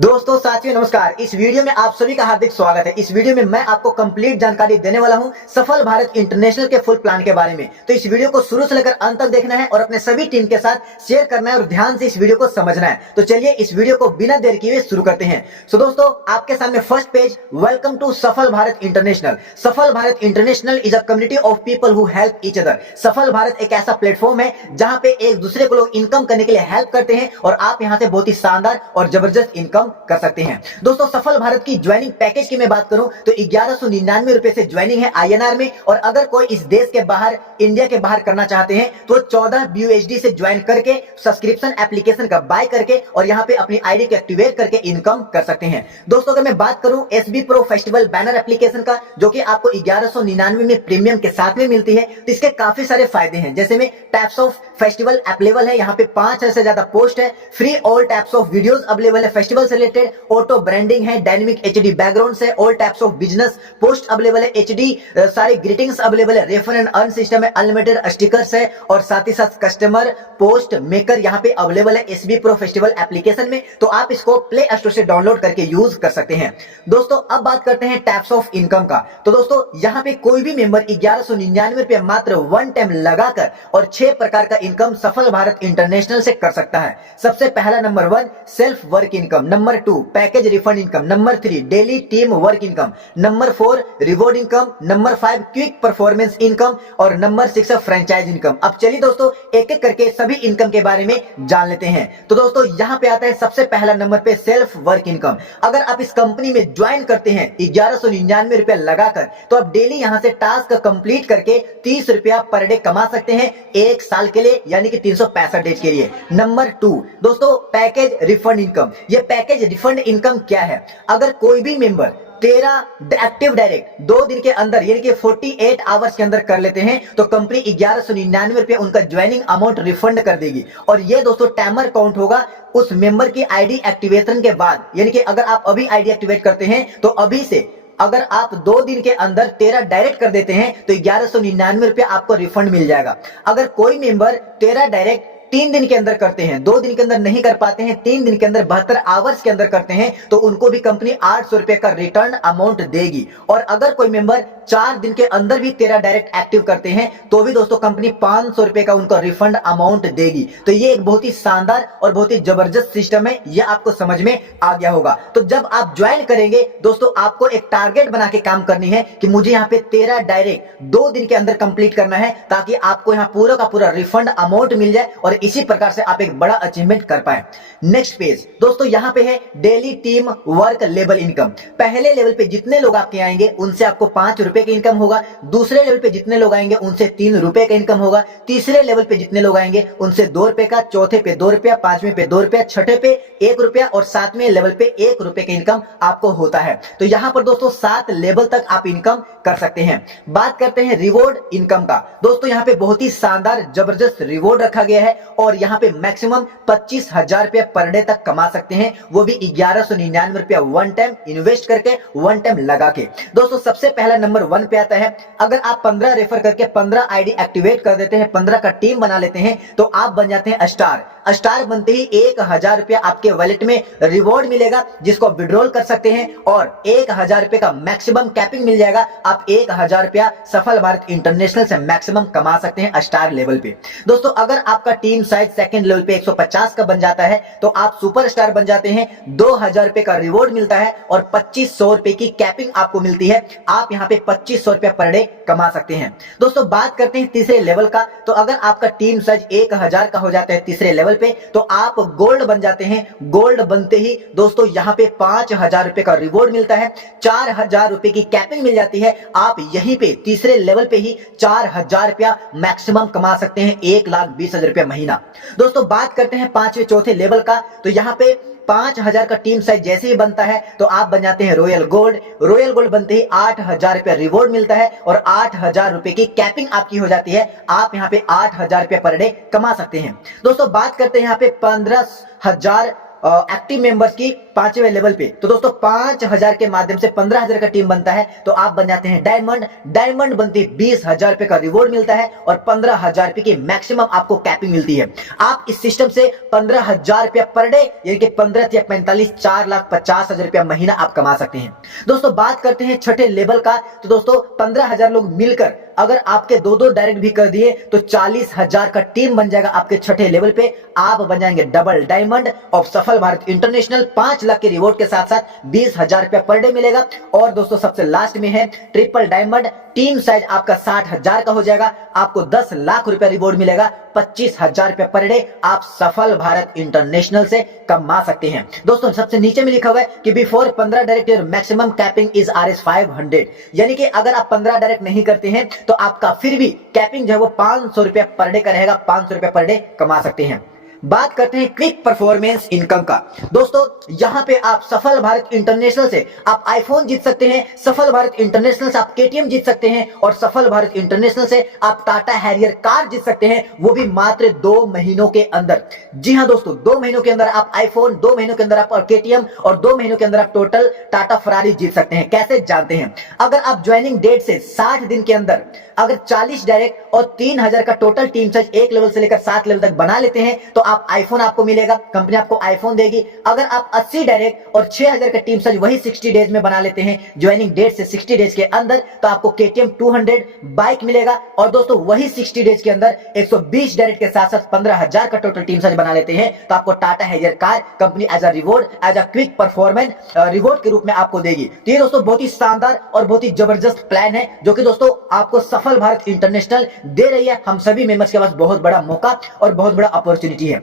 दोस्तों साथियों नमस्कार। इस वीडियो में आप सभी का हार्दिक स्वागत है। इस वीडियो में मैं आपको कंप्लीट जानकारी देने वाला हूं सफल भारत इंटरनेशनल के फुल प्लान के बारे में। तो इस वीडियो को शुरू से लेकर अंत तक देखना है और अपने सभी टीम के साथ शेयर करना है और ध्यान से इस वीडियो को समझना है। तो चलिए इस वीडियो को बिना देर किए शुरू करते हैं। सो दोस्तों आपके सामने फर्स्ट पेज, वेलकम टू सफल भारत इंटरनेशनल। सफल Bharat international is a community of people who help each other. सफल भारत एक ऐसा प्लेटफॉर्म है जहां पे एक दूसरे को लोग इनकम करने के लिए हेल्प करते हैं और आप यहां से बहुत ही शानदार और जबरदस्त इनकम कर सकते हैं। दोस्तों सफल भारत की ज्वाइनिंग पैकेज की मैं बात करूं तो 1199 रुपए से ज्वाइनिंग है INR में, और अगर कोई इस देश के बाहर, इंडिया के बाहर करना चाहते हैं तो 14 BUSD से ज्वाइन करके सब्सक्रिप्शन एप्लीकेशन का बाय करके और यहां पे अपनी आईडी को एक्टिवेट करके इनकम कर सकते हैं। दोस्तों अगर मैं बात करूं SB Pro festival banner application का, जो कि आपको 1199 में प्रीमियम के साथ में मिलती है, तो इसके काफी सारे फायदे हैं। जैसे में टाइप्स ऑफ फेस्टिवल अवेलेबल है, यहाँ पे 5000 से ज्यादा पोस्ट है, free all types of videos available है फेस्टिवल से रिलेटेड, ऑटो ब्रांडिंग है, डायनेमिक HD बैकग्राउंड है, all types of business post available है, HD सारे ग्रीटिंग्स अवेलेबल है, रेफर एंड अर्न सिस्टम है, अनलिमिटेड स्टिकर्स है, और साथ ही साथ कस्टमर पोस्ट मेकर यहाँ पे अवेलेबल है SB Pro फेस्टिवल एप्लीकेशन में। तो आप इसको प्ले स्टोर से डाउनलोड करके यूज कर सकते हैं। दोस्तों अब बात करते हैं टाइप्स ऑफ इनकम का। तो दोस्तों यहाँ पे कोई भी मेंबर 1199 रुपए मात्र वन टाइम लगाकर और 6 प्रकार का इनकम सफल भारत इंटरनेशनल से कर सकता है। सबसे पहला number 1 self work income, number 2 package refund income, number 3 daily team work income, number 4 reward income, number 5 quick performance income, और नंबर 6 फ्रेंचाइज इनकम। अब चलिए दोस्तों एक एक करके सभी इनकम के बारे में जान लेते हैं। तो दोस्तों यहाँ पे आता है सबसे पहला नंबर पे सेल्फ वर्क इनकम। अगर आप इस कंपनी में ज्वाइन करते हैं 1199 रुपए लगाकर, तो आप डेली यहां से टास्क कंप्लीट करके 30 रुपया पर डे कमा सकते हैं 1 साल के लिए, यानी कि 365 डेज के लिए। नंबर 2 दोस्तों पैकेज रिफंड इनकम। ये पैकेज रिफंड इनकम क्या है? अगर कोई भी मेंबर 13 एक्टिव डायरेक्ट 2 दिन के अंदर यानी कि 48 आवर्स के अंदर कर लेते हैं तो कंपनी 1199 रुपए उनका ज्वाइनिंग अमाउंट रिफंड कर देगी। और ये दोस्तों टाइमर काउंट होगा उस मेंबर की आईडी एक्टिवेशन के बाद, यानी कि अगर आप अभी आईडी एक्टिवेट करते हैं तो अभी से अगर आप 2 दिन के अंदर 13 डायरेक्ट कर देते हैं तो 1199 रुपए आपको रिफंड मिल जाएगा। अगर कोई मेंबर 13 डायरेक्ट 3 दिन के अंदर करते हैं, 2 दिन के अंदर नहीं कर पाते हैं, 3 दिन के अंदर 72 आवर्स के अंदर करते हैं, तो उनको भी कंपनी 800 रुपए का रिटर्न अमाउंट देगी। और अगर कोई मेंबर 4 दिन के अंदर भी 13 डायरेक्ट एक्टिव करते हैं तो भी दोस्तों कंपनी 500 रुपए का उनको रिफंड अमाउंट देगी। तो ये एक बहुत ही शानदार और बहुत ही जबरदस्त सिस्टम है, ये आपको समझ में आ गया होगा। तो जब आप ज्वाइन करेंगे दोस्तों आपको एक टारगेट बना के काम करनी है कि मुझे यहाँ पे 13 डायरेक्ट 2 दिन के अंदर कंप्लीट करना है, ताकि आपको यहाँ पूरा का पूरा रिफंड अमाउंट मिल जाए और इसी प्रकार से आप एक बड़ा अचीवमेंट कर पाए। नेक्स्ट पेज दोस्तों यहाँ पे है daily team work level income. पहले लेवल पे जितने लोग आपके आएंगे उनसे आपको 5 रुपए का इनकम होगा, दूसरे लेवल पे जितने लोग आएंगे उनसे 3 रुपए का इनकम होगा, तीसरे लेवल पे जितने लोग आएंगे उनसे 2 रुपए का, चौथे पे 2 रुपया, 5वें पे 2 रुपया, छठे पे 1 रुपया और 7वें लेवल पे 1 रुपए का इनकम आपको होता है। तो यहाँ पर दोस्तों 7 लेवल तक आप इनकम कर सकते हैं। बात करते हैं रिवॉर्ड इनकम का। दोस्तों यहाँ पे बहुत ही शानदार जबरदस्त रिवॉर्ड रखा गया है और यहाँ पे मैक्सिमम 25,000 रुपए पर डे तक कमा सकते हैं, वो भी 1199 रुपया वन टाइम इन्वेस्ट करके, वन टाइम लगा के। दोस्तों सबसे पहला नंबर 1 पे आता है, अगर आप 15 रेफर करके 15 आईडी एक्टिवेट कर देते हैं, 15 का टीम बना लेते हैं, तो आप बन जाते हैं स्टार। स्टार बनते ही 1000 रुपया आपके वॉलेट में रिवॉर्ड मिलेगा, जिसको विड्रॉल कर सकते हैं और 1000 रुपए का मैक्सिमम कैपिंग मिल जाएगा। आप 1000 रुपया सफल भारत इंटरनेशनल से मैक्सिमम कमा सकते हैं स्टार लेवल पे। दोस्तों अगर आपका टीम साइज सेकंड लेवल पे 150 का बन जाता है तो आप सुपरस्टार बन जाते हैं, 2000 रुपए का रिवॉर्ड मिलता है और 2500 रुपए की कैपिंग आपको मिलती है। आप यहाँ पे 2500 रुपया पर डे कमा सकते हैं। दोस्तों बात करते हैं तीसरे लेवल का। तो अगर आपका टीम साइज 1000 का हो जाता है तीसरे लेवल पे तो आप गोल्ड बन जाते हैं। गोल्ड बनते ही दोस्तों यहाँ पे 5000 रुपए का रिवॉर्ड मिलता है, 4000 रुपए की कैपिंग मिल जाती है। आप यहीं पे तीसरे लेवल पे ही 4000 रुपया मैक्सिमम कमा सकते हैं, 1,20,000 रुपया महीना। दोस्तों बात करते हैं 5वें चौथे लेवल का। तो यहाँ पे 5000 का टीम साइज जैसे ही बनता है तो आप बन जाते हैं रॉयल गोल्ड। रॉयल गोल्ड बनते ही 8000 रुपया रिवॉर्ड मिलता है और 8000 रुपए की कैपिंग आपकी हो जाती है। आप यहाँ पे 8000 रुपया पर डे कमा सकते हैं। दोस्तों बात करते हैं यहाँ पे 15,000 एक्टिव मेंबर्स की 5वें लेवल पे। तो दोस्तों 5000 के माध्यम से 15000 का टीम बनता है तो आप बन जाते हैं डायमंड। डायमंड बनती 20,000 रुपए का रिवॉर्ड मिलता है और 15,000 रुपए की मैक्सिमम आपको कैपिंग मिलती है। आप इस सिस्टम से 15,000 रुपया पर डे यानी कि 15 या 45 4,50,000 रुपया महीना आप कमा सकते हैं। दोस्तों बात करते हैं छठे लेवल का। तो दोस्तों 15,000 लोग मिलकर अगर आपके दो डायरेक्ट भी कर दिए तो 40,000 का टीम बन जाएगा आपके छठे लेवल पे। आप बन जाएंगे डबल डायमंड और सफल भारत इंटरनेशनल। 5 लाख के रिवॉर्ड के साथ साथ 20,000 रुपया पर डे मिलेगा। और दोस्तों सबसे लास्ट में है ट्रिपल डायमंड। टीम साइज आपका 60,000 का हो जाएगा। आपको 10 लाख रुपया रिवॉर्ड मिलेगा। 25,000 रुपया पर डे आप सफल भारत इंटरनेशनल से कमा सकते हैं। दोस्तों सबसे नीचे में लिखा हुआ है कि before 15 direct your maximum capping is Rs500, यानी कि अगर आप 15 डायरेक्ट नहीं करते हैं तो आपका फिर भी कैपिंग जो है वो 500 रुपया पर डे का रहेगा। 500 रुपया पर डे कमा सकते हैं। बात करते हैं क्विक परफॉर्मेंस इनकम का। दोस्तों यहां पे आप सफल भारत इंटरनेशनल से आप आईफोन जीत सकते हैं, सफल भारत इंटरनेशनल से आप केटीएम जीत सकते हैं और सफल भारत इंटरनेशनल से आप टाटा हैरियर कार जीत सकते हैं, वो भी मात्र 2 महीनों के अंदर। जी हां दोस्तों, 2 महीनों के अंदर आप आईफोन, 2 महीनों के अंदर आप केटीएम और 2 महीनों के अंदर आप टोटल टाटा फरारी जीत सकते हैं। कैसे जानते हैं? अगर आप ज्वाइनिंग डेट से 60 दिन के अंदर अगर 40 डायरेक्ट और 3,000 का टोटल टीम साइज 1 लेवल से लेकर 7 लेवल तक बना लेते हैं तो आप आईफोन आपको मिलेगा, कंपनी आपको आईफोन देगी। अगर आप 80 डायरेक्ट और 6,000 का टीम साइज वही 60 डेज में बना लेते हैं ज्वाइनिंग डेट से 60 डेज के अंदर तो आपको KTM 200 बाइक मिलेगा। और दोस्तों वही 60 डेज के अंदर 120 डायरेक्ट के साथ साथ 15,000 का टोटल टीम साइज बना लेते हैं तो आपको Tata Harrier car company as a reward, as a quick performance reward के रूप में आपको देगी। तो ये दोस्तों बहुत ही शानदार और बहुत ही जबरदस्त प्लान है जो कि दोस्तों आपको सफल भारत इंटरनेशनल दे रही है। हम सभी मेंबर्स के पास बहुत बड़ा मौका और बहुत बड़ा अपॉर्चुनिटी है।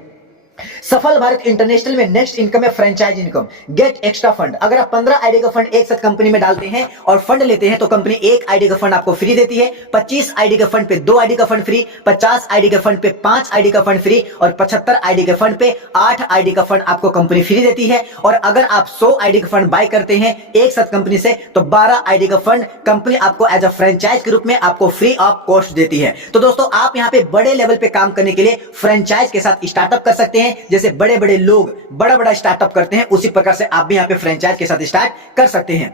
सफल भारत इंटरनेशनल में नेक्स्ट इनकम है franchise income. Get extra fund. अगर आप 15 आईडी का फंड एक साथ कंपनी में डालते हैं और फंड लेते हैं तो कंपनी 1 आईडी का फंड आपको फ्री देती है। 25 आईडी के फंड पे 2 आईडी का फंड फ्री, 50 आईडी के फंड पे 5 आईडी का फंड फ्री और 75 आईडी के फंड पे 8 आईडी का फंड आपको कंपनी फ्री देती है। और अगर आप 100 आईडी का फंड बाय करते हैं एक साथ कंपनी से तो 12 आईडी का फंड कंपनी आपको एज अ फ्रेंचाइज के रूप में आपको फ्री ऑफ कॉस्ट देती है। तो दोस्तों आप यहां पे बड़े लेवल पे काम करने के लिए फ्रेंचाइज के साथ स्टार्टअप कर सकते हैं। जैसे बड़े बड़े लोग बड़ा स्टार्टअप करते हैं उसी प्रकार से आप भी यहां पे फ्रेंचाइज के साथ स्टार्ट कर सकते हैं।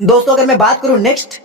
दोस्तों अगर मैं बात करूं नेक्स्ट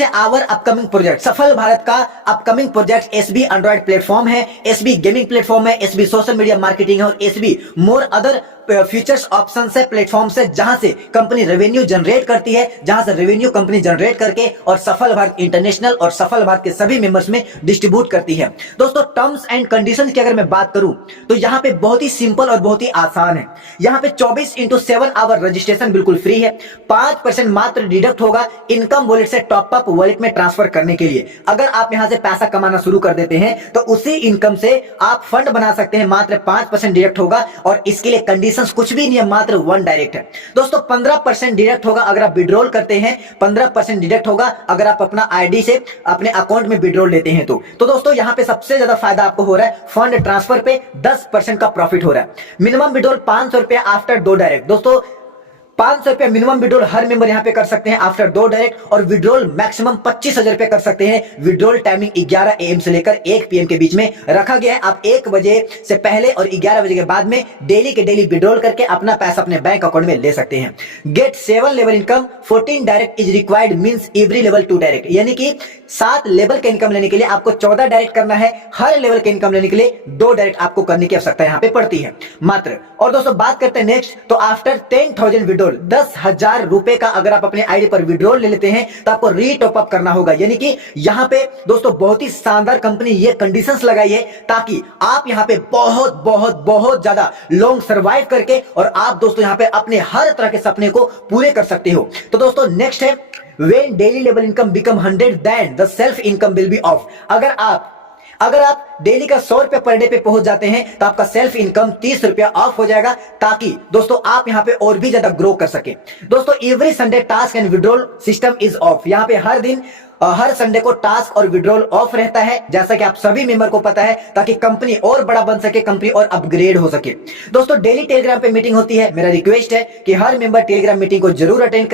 है आवर अपकमिंग प्रोजेक्ट। सफल भारत का upcoming project SB Android platform है, एसबी गेमिंग प्लेटफॉर्म है, एसबी सोशल मीडिया मार्केटिंग है और SB more other features option है, प्लेटफॉर्म से जहां से कंपनी रेवेन्यू जनरेट करती है, जहां से रेवेन्यू कंपनी जनरेट करके और सफल भारत इंटरनेशनल और सफल भारत के सभी मेंबर्स में डिस्ट्रीब्यूट करती है। दोस्तों टर्म्स एंड कंडीशंस की अगर मैं बात करूं तो यहां पे बहुत ही सिंपल और बहुत ही आसान है। यहां पे 24/7 आवर रजिस्ट्रेशन बिल्कुल फ्री है। 5% मात्र डिडक्ट होगा इनकम वॉलेट से टॉप अप वॉलेट में ट्रांसफर करने के लिए। अगर आप यहां से पैसा कमाना शुरू कर देते हैं तो उसी इनकम से आप फंड बना सकते हैं। मात्र 5% डिडक्ट होगा और इसके लिए कंडीशन कुछ भी नहीं है, मात्र 1 डायरेक्ट है। दोस्तों 15% डिडक्ट होगा अगर आप विड्रॉल करते हैं, 15% डिडक्ट होगा अगर आप अपना आईडी से अपने अकाउंट में विड्रॉल लेते हैं तो दोस्तों यहां पे सबसे ज्यादा फायदा आपको हो रहा है फंड ट्रांसफर पे 10% का प्रॉफिट हो रहा है। मिनिमम विड्रॉल 500 रुपया आफ्टर 2 डायरेक्ट। दोस्तों 500 रुपया मिनिमम विड्रॉल हर मेंबर यहां पे कर सकते हैं आफ्टर 2 डायरेक्ट और विड्रॉल मैक्सिमम 25,000 रुपया कर सकते हैं। विड्रॉल टाइमिंग 11 AM से लेकर 1 PM के बीच में रखा गया है। आप 1 बजे से पहले और 11 बजे के बाद में डेली के डेली विड्रॉल करके अपना पैसा अपने बैंक अकाउंट में ले सकते हैं। Get 7 level income 14 direct is required means every level 2 direct, यानी कि 7 लेवल के इनकम लेने के लिए आपको 14 डायरेक्ट करना है। हर लेवल के इनकम लेने के लिए 2 डायरेक्ट आपको करने की आवश्यकता यहां पे पड़ती है मात्र। और दोस्तों बात करते हैं नेक्स्ट, तो आफ्टर 10,000 विड्रॉल 10,000 रुपए का अगर आप अपने आईडी पर विड्रॉल ले लेते हैं तो आपको रीटॉप अप करना होगा। यानी कि यहां पे दोस्तों बहुत ही शानदार कंपनी ये कंडीशंस लगाई है ताकि आप यहां पे बहुत ज्यादा लॉन्ग सर्वाइव करके और आप दोस्तों यहां पे अपने हर तरह के सपने को पूरे कर सकते हो। तो दोस्तों नेक्स्ट है when daily level income become 100 then the self income will be off। अगर आप डेली का 100 रुपया पर डे पे पहुंच जाते हैं तो आपका सेल्फ इनकम 30 रुपया ऑफ हो जाएगा ताकि दोस्तों आप यहां पे और भी ज्यादा ग्रो कर सके। दोस्तों every Sunday task and withdrawal system is of. यहां पे हर दिन हर संडे को टास्क और विड्रॉल ऑफ रहता है जैसा कि आप सभी मेंबर को पता है, ताकि कंपनी और बड़ा बन सके, कंपनी और अपग्रेड हो सके। दोस्तों डेली टेलीग्राम पे मीटिंग होती है। मेरा रिक्वेस्ट है कि हर मेंबर टेलीग्राम मीटिंग को जरूर अटेंड करें।